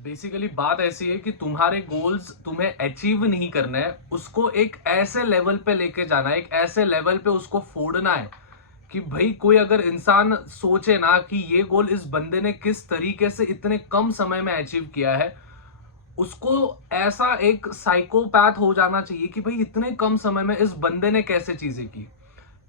Basically बात ऐसी है कि तुम्हारे गोल्स तुम्हें अचीव नहीं करना है, उसको एक ऐसे लेवल पे लेके जाना है, एक ऐसे लेवल पे उसको फोड़ना है कि भाई कोई अगर इंसान सोचे ना कि ये गोल इस बंदे ने किस तरीके से इतने कम समय में अचीव किया है, उसको ऐसा एक साइकोपैथ हो जाना चाहिए कि भाई इतने कम समय में इस बंदे ने कैसे चीजें की।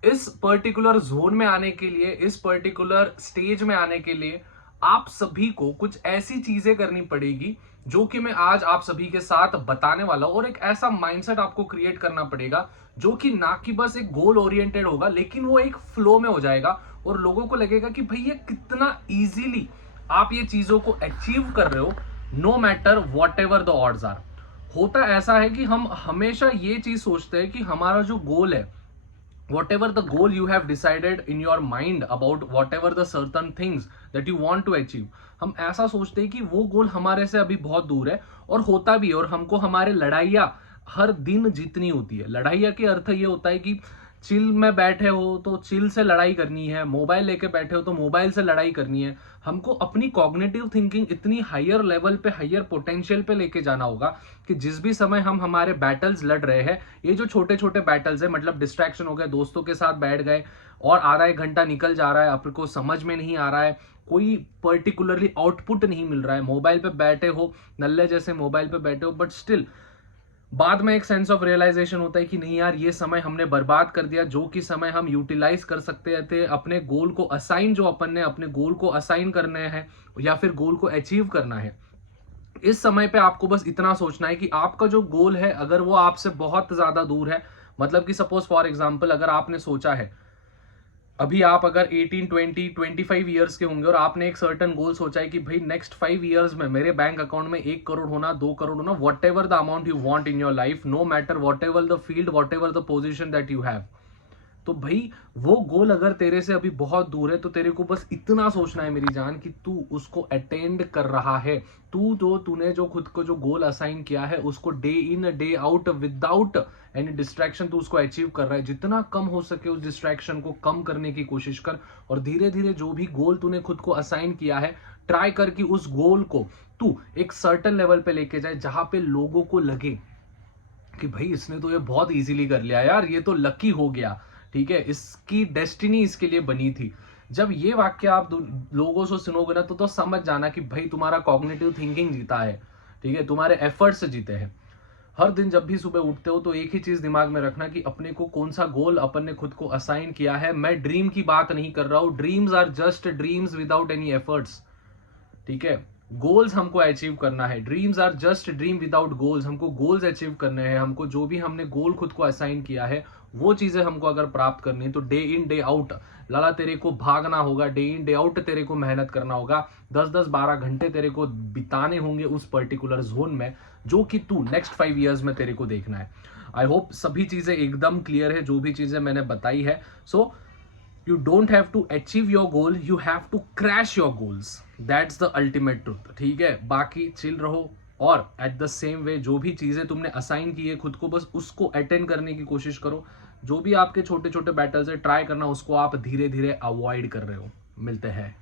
इस पर्टिकुलर जोन में आने के लिए, इस पर्टिकुलर स्टेज में आने के लिए आप सभी को कुछ ऐसी चीजें करनी पड़ेगी जो कि मैं आज आप सभी के साथ बताने वाला हूं। और एक ऐसा माइंडसेट आपको क्रिएट करना पड़ेगा जो कि ना कि बस एक गोल ओरिएंटेड होगा, लेकिन वो एक फ्लो में हो जाएगा और लोगों को लगेगा कि भाई ये कितना इजीली आप ये चीजों को अचीव कर रहे हो, no matter whatever the odds are. होता ऐसा है कि हम हमेशा ये चीज सोचते हैं कि हमारा जो गोल है, whatever the goal you have decided in your mind about whatever the certain things that you want to achieve, हम ऐसा सोचते हैं कि वो गोल हमारे से अभी बहुत दूर है। और होता भी है, और हमको हमारे लड़ाइयाँ हर दिन जीतनी होती है। लड़ाइयाँ के अर्थ ये होता है कि चिल में बैठे हो तो चिल से लड़ाई करनी है, मोबाइल लेके बैठे हो तो मोबाइल से लड़ाई करनी है। हमको अपनी कॉग्निटिव थिंकिंग इतनी हायर लेवल पे, हायर पोटेंशियल पे लेके जाना होगा कि जिस भी समय हम हमारे बैटल्स लड़ रहे हैं, ये जो छोटे छोटे बैटल्स है, मतलब डिस्ट्रैक्शन हो गए, दोस्तों के साथ बैठ गए और आधा एक घंटा निकल जा रहा है, आपको समझ में नहीं आ रहा है, कोई पर्टिकुलरली आउटपुट नहीं मिल रहा है, मोबाइल पे बैठे हो, नल्ले जैसे मोबाइल पे बैठे हो, बट स्टिल बाद में एक सेंस ऑफ रियलाइजेशन होता है कि नहीं यार, ये समय हमने बर्बाद कर दिया, जो कि समय हम यूटिलाइज कर सकते थे अपने गोल को असाइन, जो अपन ने अपने गोल को असाइन करने हैं या फिर गोल को अचीव करना है। इस समय पे आपको बस इतना सोचना है कि आपका जो गोल है अगर वो आपसे बहुत ज्यादा दूर है, मतलब कि सपोज फॉर एग्जांपल अगर आपने सोचा है, अभी आप अगर 18, 20, 25 ईयर्स के होंगे और आपने एक सर्टन गोल सोचा है कि भाई नेक्स्ट 5 ईयर्स में मेरे बैंक अकाउंट में 1 करोड़ होना, 2 करोड़ होना, whatever the amount you want in your life, no matter whatever the field, whatever the position that you have. तो भाई वो गोल अगर तेरे से अभी बहुत दूर है तो तेरे को बस इतना सोचना है मेरी जान कि तू उसको अटेंड कर रहा है। तूने जो खुद को जो गोल असाइन किया है उसको day in day out without any distraction तू उसको अचीव कर रहा है। जितना कम हो सके उस डिस्ट्रैक्शन को कम करने की कोशिश कर और धीरे धीरे जो भी गोल तूने खुद को असाइन किया है, ट्राई कर कि उस गोल को तू एक सर्टन लेवल पे लेके जाए जहां पे लोगों को लगे कि भाई इसने तो ये बहुत इजीली कर लिया यार, ये तो लकी हो गया, ठीक है, इसकी डेस्टिनी इसके लिए बनी थी। जब ये वाक्य आप लोगों से सुनोगे ना तो समझ जाना कि भाई तुम्हारा कॉग्निटिव थिंकिंग जीता है, ठीक है, तुम्हारे एफर्ट्स जीते हैं। हर दिन जब भी सुबह उठते हो तो एक ही चीज दिमाग में रखना कि अपने को कौन सा गोल अपन ने खुद को असाइन किया है। मैं ड्रीम की बात नहीं कर रहा हूं, dreams are just dreams without any efforts, ठीक है। गोल्स हमको अचीव करना है, dreams are just dream without goals. हमको गोल्स अचीव करने हैं, हमको जो भी हमने गोल खुद को असाइन किया है वो चीजें हमको अगर प्राप्त करनी है तो डे इन डे आउट लाला तेरे को भागना होगा, डे इन डे आउट तेरे को मेहनत करना होगा, 10-10, 12 घंटे तेरे को बिताने होंगे उस पर्टिकुलर जोन में जो कि तू नेक्स्ट 5 ईयर्स में तेरे को देखना है। आई होप सभी चीजें एकदम क्लियर है जो भी चीजें मैंने बताई है। सो you don't have to achieve your goal, you have to crash your goals, that's the ultimate truth, ठीक है। बाकी चिल रहो और एट द सेम वे जो भी चीजें तुमने असाइन की है खुद को बस उसको अटेंड करने की कोशिश करो। जो भी आपके छोटे छोटे बैटल्स है ट्राई करना उसको आप धीरे धीरे अवॉइड कर रहे हो। मिलते हैं।